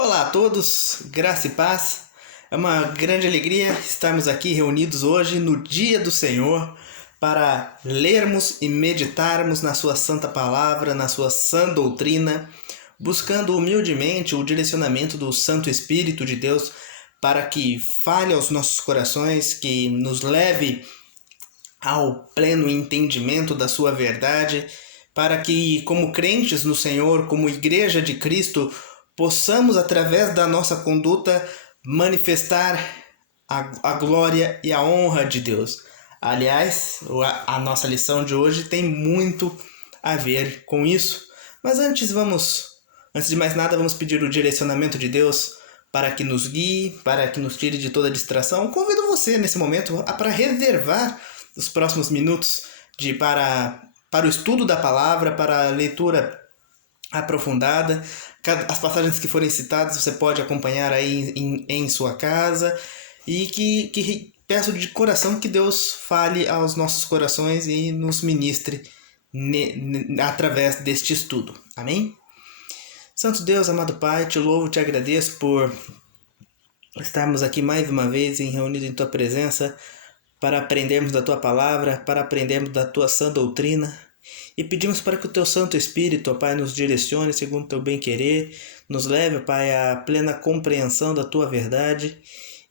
Olá a todos, graça e paz. É uma grande alegria estarmos aqui reunidos hoje no Dia do Senhor para lermos e meditarmos na sua santa palavra, na sua sã doutrina, buscando humildemente o direcionamento do Santo Espírito de Deus para que fale aos nossos corações, que nos leve ao pleno entendimento da sua verdade, para que, como crentes no Senhor, como Igreja de Cristo, possamos, através da nossa conduta, manifestar a glória e a honra de Deus. Aliás, a nossa lição de hoje tem muito a ver com isso. Mas antes de mais nada, vamos pedir o direcionamento de Deus para que nos guie, para que nos tire de toda distração. Convido você, nesse momento, para reservar os próximos minutos para o estudo da palavra, para a leitura aprofundada. As passagens que forem citadas você pode acompanhar aí em sua casa, e que peço de coração que Deus fale aos nossos corações e nos ministre através deste estudo. Amém? Santo Deus, amado Pai, te louvo, te agradeço por estarmos aqui mais uma vez reunidos em tua presença para aprendermos da tua palavra, para aprendermos da tua sã doutrina. E pedimos para que o teu Santo Espírito, ó Pai, nos direcione segundo o teu bem-querer, nos leve, ó Pai, à plena compreensão da tua verdade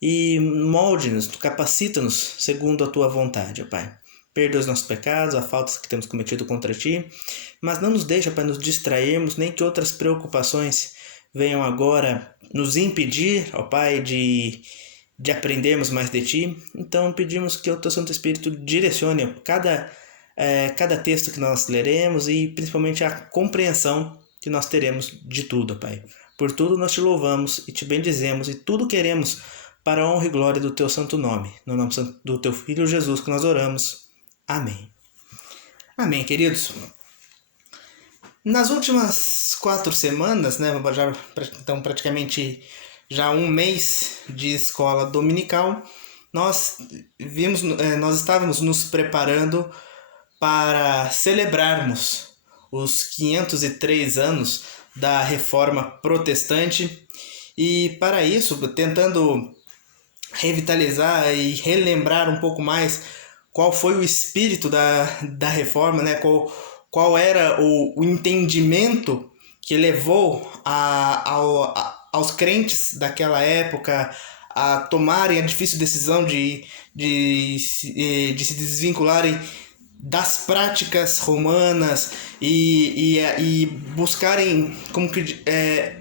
e molde-nos, capacita-nos segundo a tua vontade, ó Pai. Perdoa os nossos pecados, as faltas que temos cometido contra ti, mas não nos deixa, Pai, nos distrairmos, nem que outras preocupações venham agora nos impedir, ó Pai, de aprendermos mais de ti. Então pedimos que o teu Santo Espírito direcione cada texto que nós leremos e principalmente a compreensão que nós teremos de tudo, Pai. Por tudo nós te louvamos e te bendizemos, e tudo queremos para a honra e glória do teu santo nome. No nome do teu Filho Jesus que nós oramos. Amém. Amém, queridos. Nas últimas 4 semanas, então praticamente já um mês de escola dominical, nós estávamos nos preparando para celebrarmos os 503 anos da Reforma Protestante, e para isso, tentando revitalizar e relembrar um pouco mais qual foi o espírito da Reforma, né? Qual era o entendimento que levou aos crentes daquela época a tomarem a difícil decisão de se desvincularem das práticas romanas e buscarem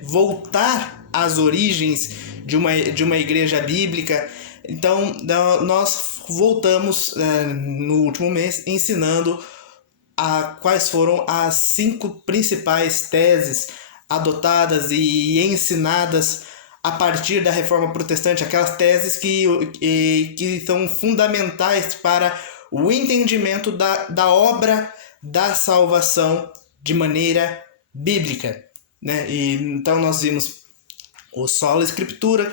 voltar às origens de uma igreja bíblica. Então nós voltamos no último mês ensinando quais foram as 5 principais teses adotadas e ensinadas a partir da Reforma Protestante, aquelas teses que são fundamentais para o entendimento da obra da salvação de maneira bíblica, né? E então nós vimos o sola escritura,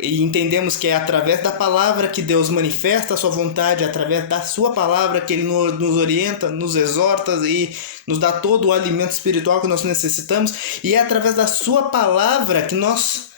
e entendemos que é através da palavra que Deus manifesta a sua vontade, através da sua palavra que Ele nos orienta, nos exorta e nos dá todo o alimento espiritual que nós necessitamos, e é através da sua palavra que nós,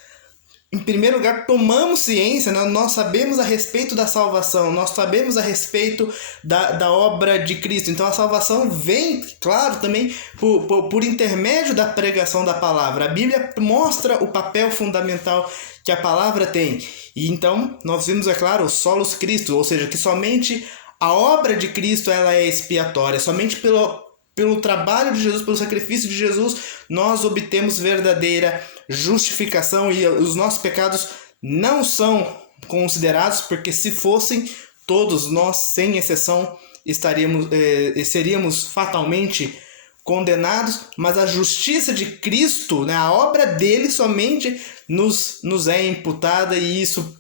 em primeiro lugar, tomamos ciência, né? Nós sabemos a respeito da salvação, nós sabemos a respeito da obra de Cristo. Então a salvação vem, claro, também por intermédio da pregação da palavra. A Bíblia mostra o papel fundamental que a palavra tem. E então nós vimos, é claro, o solus Christus, ou seja, que somente a obra de Cristo ela é expiatória, somente pelo trabalho de Jesus, pelo sacrifício de Jesus, nós obtemos verdadeira justificação, e os nossos pecados não são considerados, porque se fossem, todos nós, sem exceção, seríamos fatalmente condenados. Mas a justiça de Cristo, né, a obra dele somente nos é imputada, e isso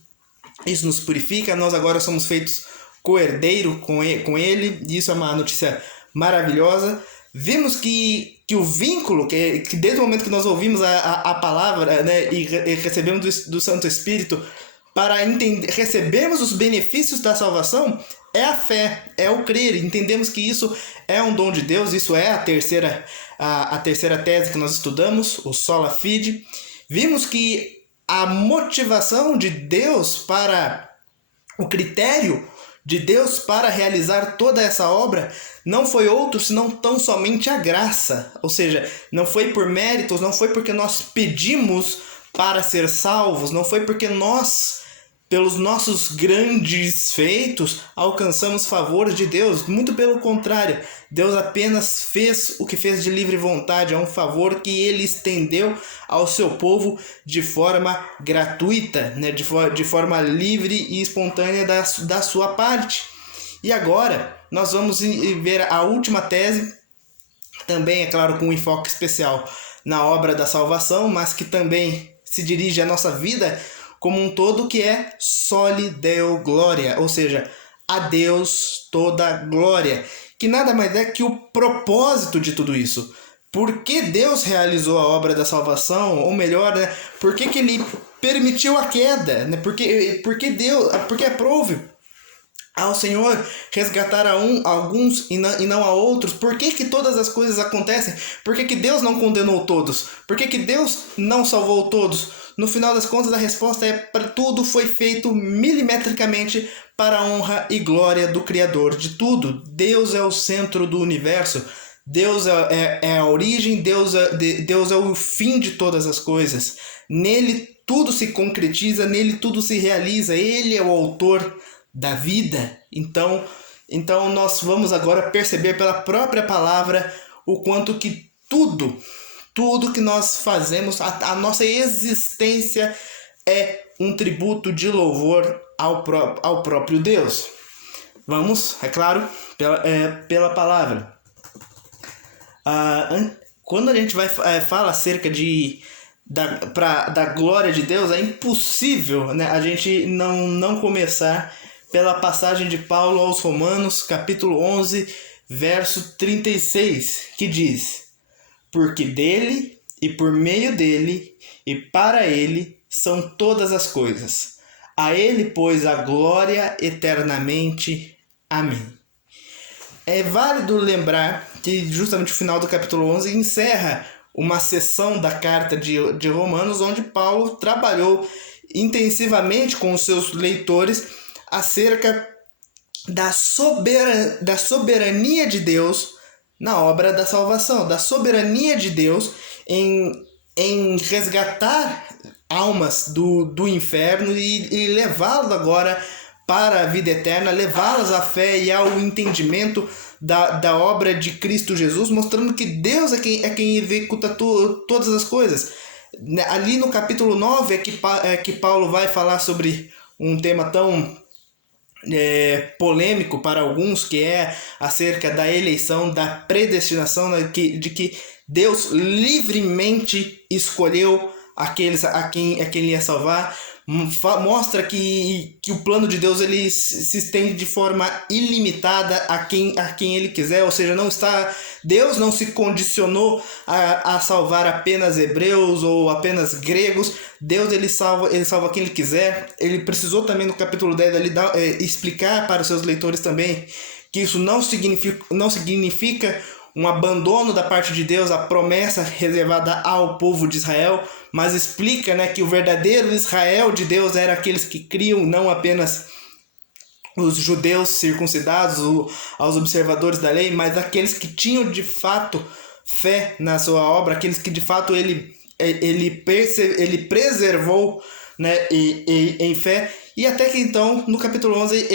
nos purifica. Nós agora somos feitos co-herdeiro com ele, e isso é uma notícia maravilhosa. Vimos que o vínculo, que desde o momento que nós ouvimos a palavra, né, e recebemos do Santo Espírito para recebermos os benefícios da salvação, é a fé, é o crer. Entendemos que isso é um dom de Deus. Isso é a terceira tese que nós estudamos, o sola fide. vimos que a motivação de Deus para o critério de Deus para realizar toda essa obra não foi outro senão tão somente a graça. Ou seja, não foi por méritos, não foi porque nós pedimos para ser salvos, não foi porque nós, pelos nossos grandes feitos, alcançamos favores de Deus. Muito pelo contrário, Deus apenas fez o que fez de livre vontade. É um favor que Ele estendeu ao seu povo de forma gratuita, né? de forma livre e espontânea da sua parte. E agora nós vamos ver a última tese, também, é claro, com um enfoque especial na obra da salvação, mas que também se dirige à nossa vida como um todo, que é Soli Deo Gloria, ou seja, a Deus toda glória, que nada mais é que o propósito de tudo isso. Por que Deus realizou a obra da salvação? Ou melhor, né, por que Ele permitiu a queda? Né? Porque aprove ao Senhor resgatar alguns e não a outros? Por que todas as coisas acontecem? Por que Deus não condenou todos? Por que Deus não salvou todos? No final das contas, a resposta é: para tudo foi feito milimetricamente para a honra e glória do Criador de tudo. Deus é o centro do universo. Deus é a origem, Deus é o fim de todas as coisas. Nele tudo se concretiza, nele tudo se realiza. Ele é o autor da vida. Então nós vamos agora perceber pela própria palavra o quanto que tudo que nós fazemos, a nossa existência é um tributo de louvor ao próprio Deus. Vamos, é claro, pela palavra. Quando a gente fala acerca da glória de Deus, é impossível, né, a gente não começar pela passagem de Paulo aos Romanos, capítulo 11, verso 36, que diz: porque dele, e por meio dele, e para ele, são todas as coisas. A ele, pois, a glória eternamente. Amém. É válido lembrar que justamente o final do capítulo 11 encerra uma seção da carta de Romanos, onde Paulo trabalhou intensivamente com os seus leitores acerca da soberania de Deus na obra da salvação, da soberania de Deus em resgatar almas do inferno e levá-las agora para a vida eterna, levá-las à fé e ao entendimento da obra de Cristo Jesus, mostrando que Deus é quem executa todas as coisas. Ali no capítulo 9 é que Paulo vai falar sobre um tema tão polêmico para alguns, que é acerca da eleição, da predestinação, de que Deus livremente escolheu aqueles a quem ia salvar. Mostra que o plano de Deus ele se estende de forma ilimitada a quem ele quiser, ou seja, Deus não se condicionou a salvar apenas hebreus ou apenas gregos. Deus ele salva quem ele quiser. Ele precisou também no capítulo 10 ali explicar para os seus leitores também que isso não significa um abandono da parte de Deus, a promessa reservada ao povo de Israel, mas explica, né, que o verdadeiro Israel de Deus era aqueles que criam, não apenas os judeus circuncidados, aos observadores da lei, mas aqueles que tinham de fato fé na sua obra, aqueles que de fato ele preservou, né, em fé. E até que então, no capítulo 11,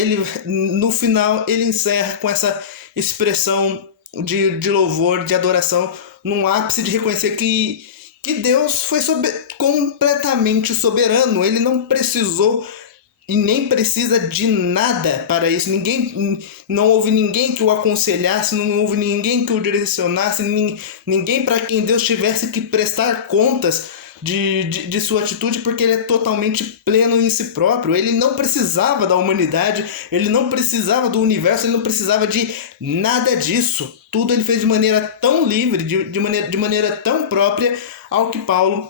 no final, ele encerra com essa expressão de louvor, de adoração, num ápice de reconhecer que Deus foi completamente soberano. Ele não precisou e nem precisa de nada para isso. Não houve ninguém que o aconselhasse, não houve ninguém que o direcionasse, ninguém para quem Deus tivesse que prestar contas de sua atitude, porque ele é totalmente pleno em si próprio. Ele não precisava da humanidade, ele não precisava do universo, ele não precisava de nada disso. Tudo ele fez de maneira tão livre, de maneira tão própria, ao que Paulo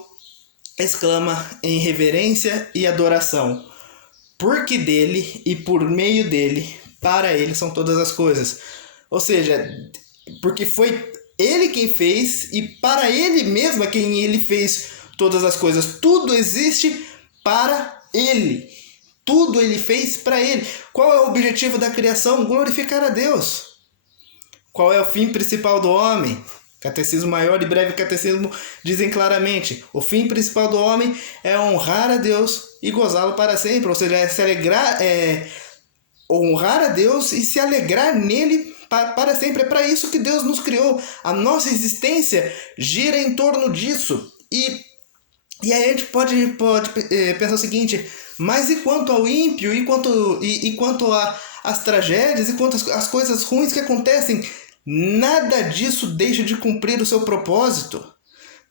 exclama em reverência e adoração: porque dele e por meio dele, para ele são todas as coisas. Ou seja, porque foi ele quem fez e para ele mesmo é quem ele fez todas as coisas. Tudo existe para Ele. Tudo Ele fez para Ele. Qual é o objetivo da criação? Glorificar a Deus. Qual é o fim principal do homem? Catecismo Maior e Breve Catecismo dizem claramente: o fim principal do homem é honrar a Deus e gozá-lo para sempre. Ou seja, é se alegrar, honrar a Deus e se alegrar nele para sempre. É para isso que Deus nos criou. A nossa existência gira em torno disso. E aí a gente pode pensar o seguinte: mas e quanto ao ímpio? E quanto às tragédias? E quanto às coisas ruins que acontecem? Nada disso deixa de cumprir o seu propósito.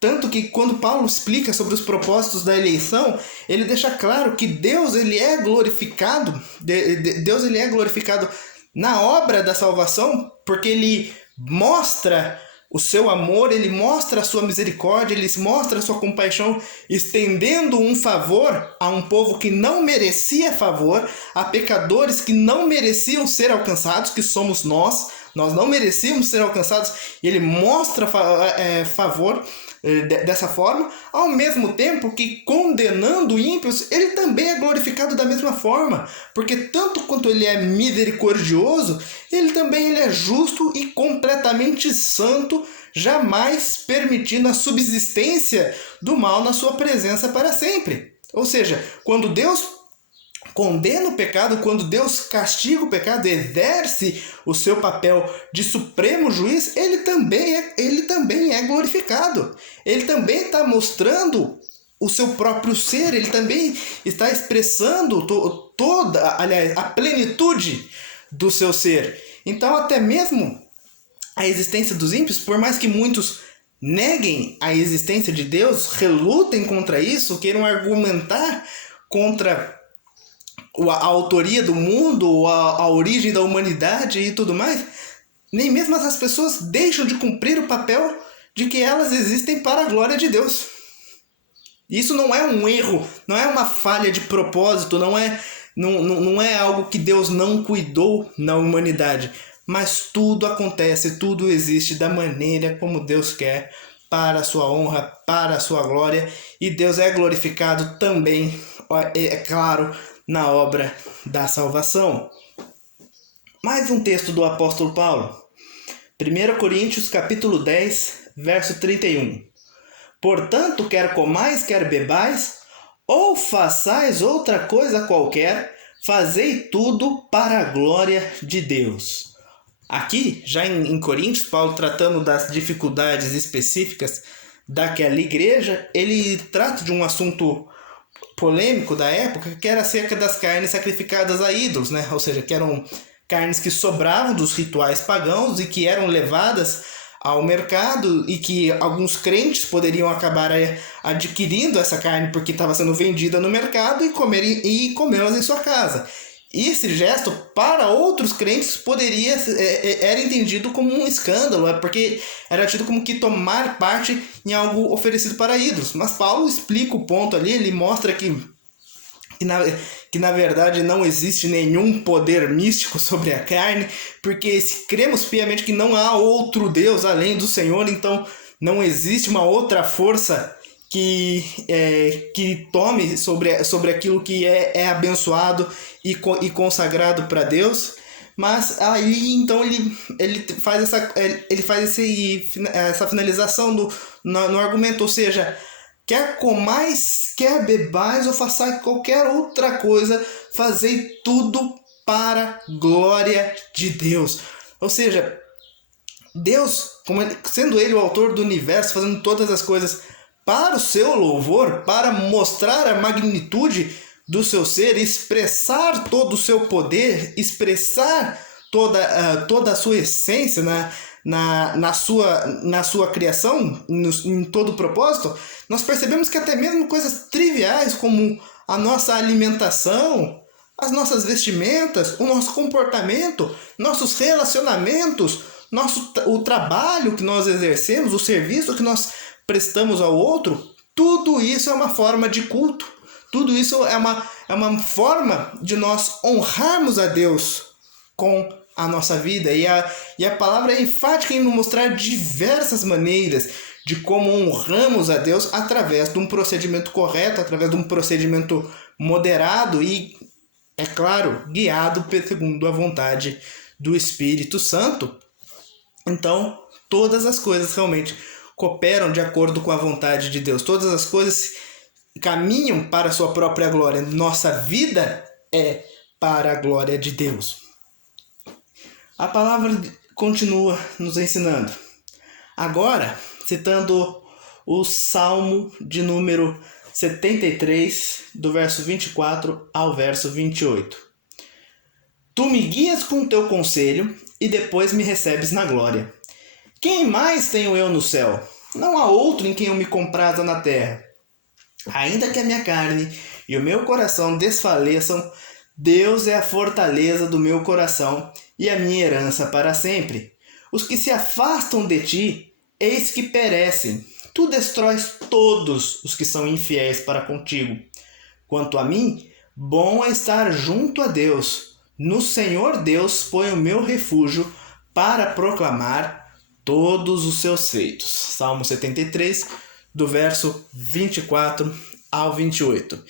Tanto que quando Paulo explica sobre os propósitos da eleição, ele deixa claro que Deus ele é glorificado, Deus ele é glorificado na obra da salvação, porque ele mostra o seu amor, ele mostra a sua misericórdia, ele mostra a sua compaixão, estendendo um favor a um povo que não merecia favor, a pecadores que não mereciam ser alcançados, que somos nós não merecíamos ser alcançados, e ele mostra favor dessa forma, ao mesmo tempo que, condenando ímpios, ele também é glorificado da mesma forma, porque tanto quanto ele é misericordioso, ele também é justo e completamente santo, jamais permitindo a subsistência do mal na sua presença para sempre. Ou seja, quando Deus condena o pecado, quando Deus castiga o pecado, exerce o seu papel de supremo juiz, ele também é glorificado. Ele também está mostrando o seu próprio ser, ele também está expressando a plenitude do seu ser. Então, até mesmo a existência dos ímpios, por mais que muitos neguem a existência de Deus, relutem contra isso, queiram argumentar contra a autoria do mundo, a origem da humanidade e tudo mais, nem mesmo essas pessoas deixam de cumprir o papel de que elas existem para a glória de Deus. Isso não é um erro, não é uma falha de propósito, não é algo que Deus não cuidou na humanidade, mas tudo acontece, tudo existe da maneira como Deus quer, para a sua honra, para a sua glória, e Deus é glorificado também, é claro, na obra da salvação. Mais um texto do apóstolo Paulo. 1 Coríntios capítulo 10, verso 31. Portanto, quer comais, quer bebais, ou façais outra coisa qualquer, fazei tudo para a glória de Deus. Aqui, já em Coríntios, Paulo tratando das dificuldades específicas daquela igreja, ele trata de um assunto polêmico da época, que era acerca das carnes sacrificadas a ídolos, né? Ou seja, que eram carnes que sobravam dos rituais pagãos e que eram levadas ao mercado e que alguns crentes poderiam acabar adquirindo essa carne porque estava sendo vendida no mercado e comê-las em sua casa. E esse gesto, para outros crentes, era entendido como um escândalo, porque era tido como que tomar parte em algo oferecido para ídolos. Mas Paulo explica o ponto ali, ele mostra que na verdade não existe nenhum poder místico sobre a carne, porque se cremos piamente que não há outro Deus além do Senhor, então não existe uma outra força que tome sobre aquilo que é abençoado e consagrado para Deus. Mas aí então ele faz essa finalização no argumento, ou seja, quer comais, quer bebais ou façais qualquer outra coisa, fazei tudo para a glória de Deus. Ou seja, Deus, sendo Ele o autor do universo, fazendo todas as coisas para o seu louvor, para mostrar a magnitude do seu ser, expressar todo o seu poder, expressar toda a sua essência na sua criação, em todo o propósito, nós percebemos que até mesmo coisas triviais como a nossa alimentação, as nossas vestimentas, o nosso comportamento, nossos relacionamentos, o trabalho que nós exercemos, o serviço que nós prestamos ao outro, tudo isso é uma forma de culto. Tudo isso é uma forma de nós honrarmos a Deus com a nossa vida. E a palavra é enfática em nos mostrar diversas maneiras de como honramos a Deus através de um procedimento correto, através de um procedimento moderado e, é claro, guiado segundo a vontade do Espírito Santo. Então, todas as coisas realmente cooperam de acordo com a vontade de Deus. Todas as coisas caminham para a sua própria glória. Nossa vida é para a glória de Deus. A palavra continua nos ensinando. Agora, citando o Salmo de número 73, do verso 24 ao verso 28. Tu me guias com o teu conselho e depois me recebes na glória. Quem mais tenho eu no céu? Não há outro em quem eu me compraza na terra. Ainda que a minha carne e o meu coração desfaleçam, Deus é a fortaleza do meu coração e a minha herança para sempre. Os que se afastam de ti, eis que perecem. Tu destróis todos os que são infiéis para contigo. Quanto a mim, bom é estar junto a Deus. No Senhor Deus põe o meu refúgio para proclamar todos os seus feitos. Salmo 73, do verso 24 ao 28.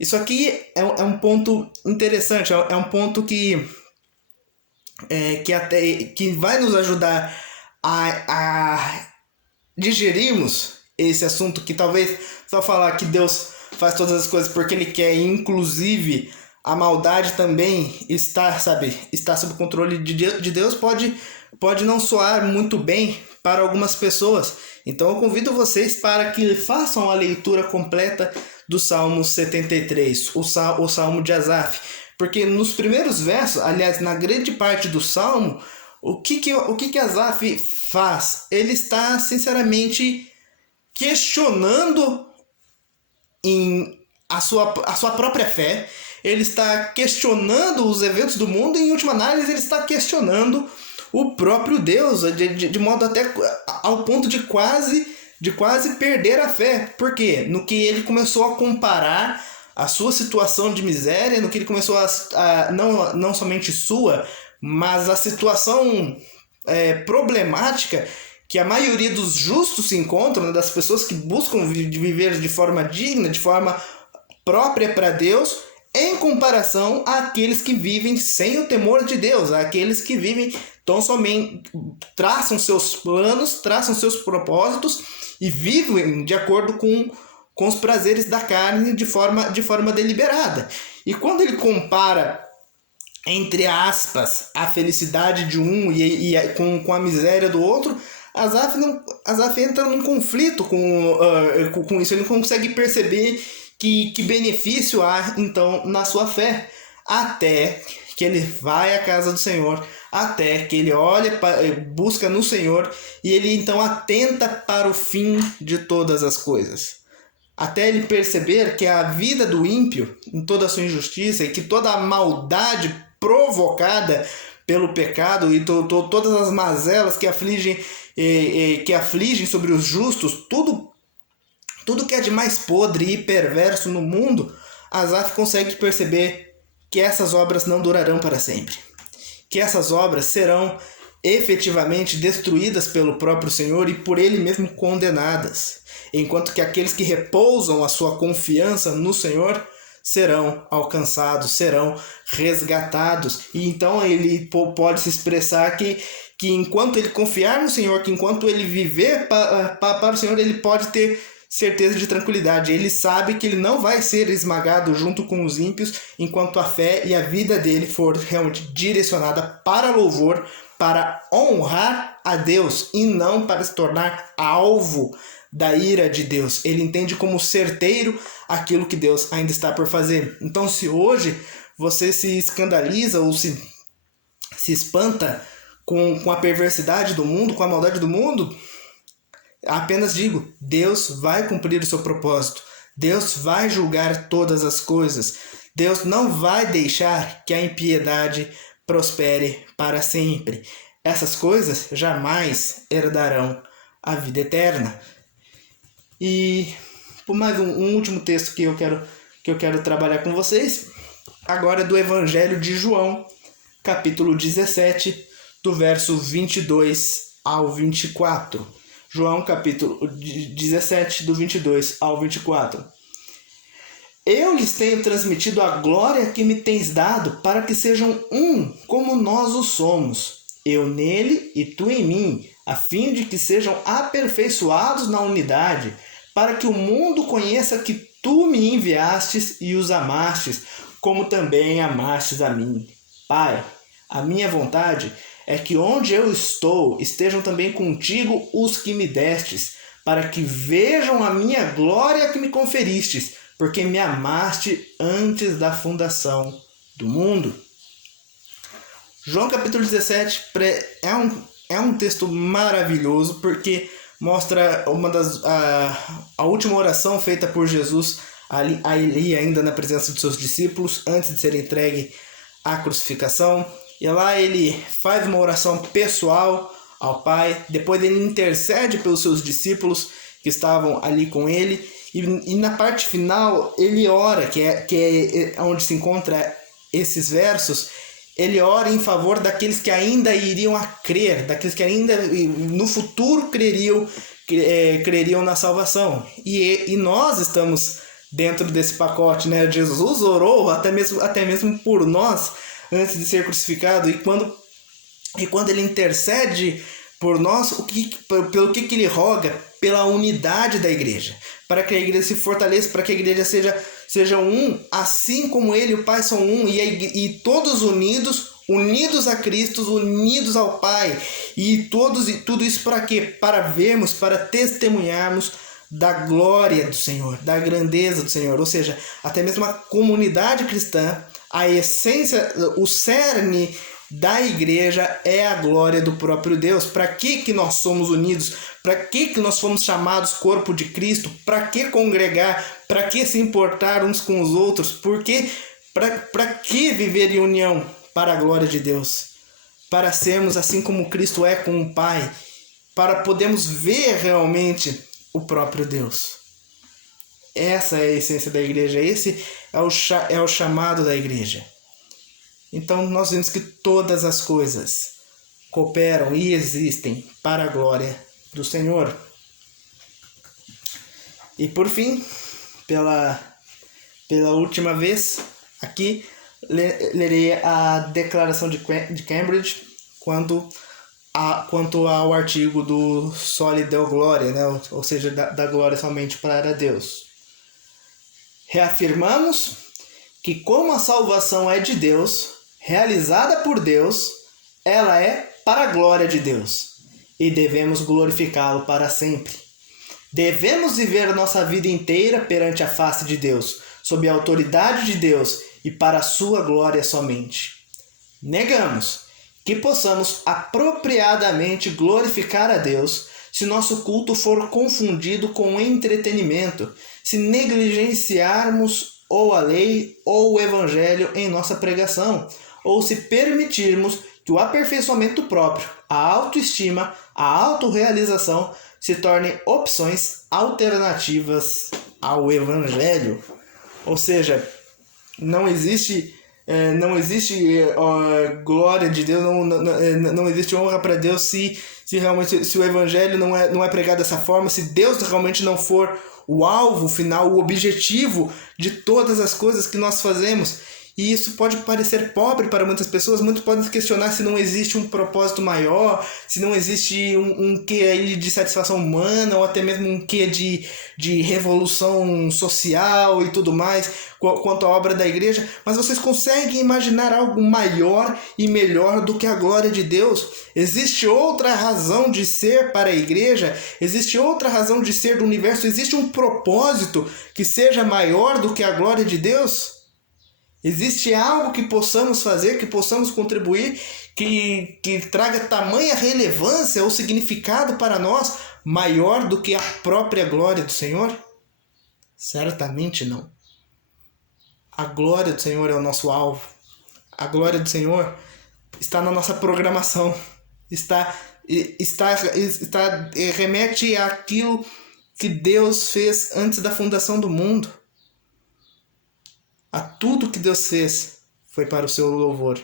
Isso aqui é um ponto interessante, é um ponto que vai nos ajudar a digerirmos esse assunto, que talvez só falar que Deus faz todas as coisas porque Ele quer, inclusive a maldade também está sob o controle de Deus, pode não soar muito bem para algumas pessoas. Então eu convido vocês para que façam a leitura completa do Salmo 73, o Salmo de Asaf. Porque nos primeiros versos, aliás, na grande parte do Salmo, o que Asaf faz? Ele está sinceramente questionando a sua própria fé. Ele está questionando os eventos do mundo e, em última análise, ele está questionando o próprio Deus, de modo até ao ponto de quase perder a fé. Por quê? No que ele começou a comparar a sua situação de miséria, no que ele começou não somente sua, mas a situação problemática que a maioria dos justos se encontram, né, das pessoas que buscam viver de forma digna, de forma própria para Deus, em comparação àqueles que vivem sem o temor de Deus, àqueles que vivem tão somente, traçam seus planos, traçam seus propósitos e vivem de acordo com os prazeres da carne de forma deliberada. E quando ele compara, entre aspas, a felicidade de um com a miséria do outro, Asaf entra num conflito com isso. Ele não consegue perceber que benefício há, então, na sua fé, até que ele vai à casa do Senhor, até que ele olha, busca no Senhor, e ele então atenta para o fim de todas as coisas. Até ele perceber que a vida do ímpio, em toda a sua injustiça, e que toda a maldade provocada pelo pecado e todas as mazelas que afligem sobre os justos, tudo que é de mais podre e perverso no mundo, Asaf consegue perceber que essas obras não durarão para sempre. Que essas obras serão efetivamente destruídas pelo próprio Senhor e por Ele mesmo condenadas. Enquanto que aqueles que repousam a sua confiança no Senhor serão alcançados, serão resgatados. E então ele pode se expressar que enquanto ele confiar no Senhor, que enquanto ele viver para o Senhor, ele pode ter certeza de tranquilidade. Ele sabe que ele não vai ser esmagado junto com os ímpios, enquanto a fé e a vida dele for realmente direcionada para louvor, para honrar a Deus e não para se tornar alvo da ira de Deus. Ele entende como certeiro aquilo que Deus ainda está por fazer. Então, se hoje você se escandaliza ou se espanta com a perversidade do mundo, com a maldade do mundo, apenas digo, Deus vai cumprir o seu propósito. Deus vai julgar todas as coisas. Deus não vai deixar que a impiedade prospere para sempre. Essas coisas jamais herdarão a vida eterna. E por mais um último texto que eu quero trabalhar com vocês, agora é do Evangelho de João, capítulo 17, do verso 22 ao 24. João capítulo 17, do 22 ao 24. Eu lhes tenho transmitido a glória que me tens dado, para que sejam um, como nós o somos, eu nele e tu em mim, a fim de que sejam aperfeiçoados na unidade, para que o mundo conheça que tu me enviastes e os amastes, como também amastes a mim. Pai, a minha vontade é que onde eu estou, estejam também contigo os que me destes, para que vejam a minha glória que me conferistes, porque me amaste antes da fundação do mundo. João capítulo 17 é um texto maravilhoso, porque mostra a última oração feita por Jesus ali ainda na presença de seus discípulos, antes de ser entregue à crucificação. E lá ele faz uma oração pessoal ao Pai, depois ele intercede pelos seus discípulos que estavam ali com ele, e na parte final ele ora, que é onde se encontra esses versos. Ele ora em favor daqueles que ainda iriam a crer, daqueles que ainda no futuro creriam na salvação. E nós estamos dentro desse pacote, né? Jesus orou até mesmo por nós antes de ser crucificado. E quando ele intercede por nós, pelo que ele roga? Pela unidade da igreja, para que a igreja se fortaleça, para que a igreja seja um, assim como ele e o Pai são um, e todos unidos a Cristo, unidos ao Pai, e tudo isso para quê? Para vermos, para testemunharmos da glória do Senhor, da grandeza do Senhor, ou seja, até mesmo a comunidade cristã, a essência, o cerne da igreja é a glória do próprio Deus. Para que nós somos unidos? Para que nós fomos chamados corpo de Cristo? Para que congregar? Para que se importar uns com os outros? Para que viver em união? Para a glória de Deus. Para sermos assim como Cristo é com o Pai. Para podermos ver realmente o próprio Deus. Essa é a essência da igreja. Esse é o chamado da igreja. Então nós vemos que todas as coisas cooperam e existem para a glória do Senhor. E por fim, pela última vez, aqui lerei a Declaração de Cambridge quanto ao artigo do Soli Deo Gloria, né? Ou seja, da glória somente para Deus. Reafirmamos que como a salvação é de Deus, realizada por Deus, ela é para a glória de Deus, e devemos glorificá-lo para sempre. Devemos viver nossa vida inteira perante a face de Deus, sob a autoridade de Deus e para a sua glória somente. Negamos que possamos apropriadamente glorificar a Deus se nosso culto for confundido com entretenimento, se negligenciarmos ou a lei ou o evangelho em nossa pregação, ou se permitirmos que o aperfeiçoamento próprio, a autoestima, a autorrealização se tornem opções alternativas ao evangelho. Ou seja, não existe glória de Deus, não existe honra para Deus se o evangelho não é pregado dessa forma, se Deus realmente não for o alvo final, o objetivo de todas as coisas que nós fazemos. E isso pode parecer pobre para muitas pessoas, muitos podem questionar se não existe um propósito maior, se não existe um quê aí de satisfação humana, ou até mesmo um quê de revolução social e tudo mais, quanto à obra da igreja. Mas vocês conseguem imaginar algo maior e melhor do que a glória de Deus? Existe outra razão de ser para a igreja? Existe outra razão de ser do universo? Existe um propósito que seja maior do que a glória de Deus? Existe algo que possamos fazer, que possamos contribuir, que traga tamanha relevância ou significado para nós, maior do que a própria glória do Senhor? Certamente não. A glória do Senhor é o nosso alvo. A glória do Senhor está na nossa programação. Remete àquilo que Deus fez antes da fundação do mundo. A tudo que Deus fez foi para o seu louvor.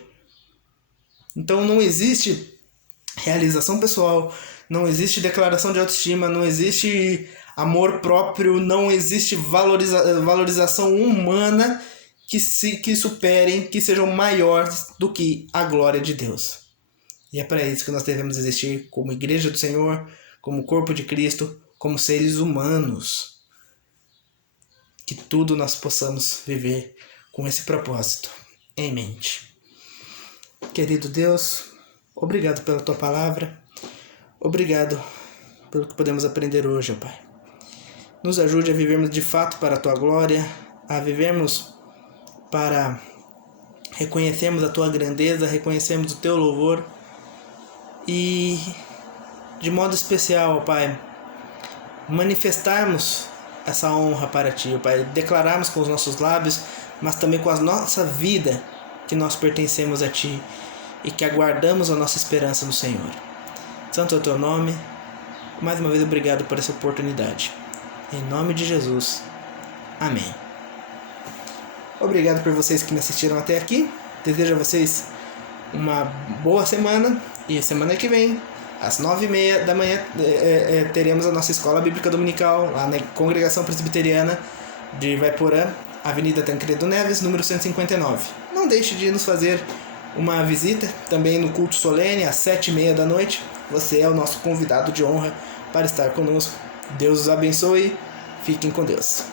Então não existe realização pessoal, não existe declaração de autoestima, não existe amor próprio, não existe valorização humana que superem, que sejam maiores do que a glória de Deus. E é para isso que nós devemos existir como igreja do Senhor, como corpo de Cristo, como seres humanos. Que tudo nós possamos viver com esse propósito em mente. Querido Deus, obrigado pela Tua palavra. Obrigado pelo que podemos aprender hoje, ó Pai. Nos ajude a vivermos de fato para a Tua glória, a vivermos para reconhecermos a Tua grandeza, reconhecermos o Teu louvor e, de modo especial, ó Pai, manifestarmos essa honra para Ti, ó Pai, declararmos com os nossos lábios, mas também com a nossa vida que nós pertencemos a Ti e que aguardamos a nossa esperança no Senhor. Santo é o Teu nome. Mais uma vez, obrigado por essa oportunidade. Em nome de Jesus. Amém. Obrigado por vocês que me assistiram até aqui. Desejo a vocês uma boa semana. E semana que vem, às 9h30 da manhã, teremos a nossa Escola Bíblica Dominical lá na Congregação Presbiteriana de Ivaiporã, Avenida Tancredo Neves, número 159. Não deixe de nos fazer uma visita também no culto solene às 7h30 da noite. Você é o nosso convidado de honra para estar conosco. Deus os abençoe. Fiquem com Deus.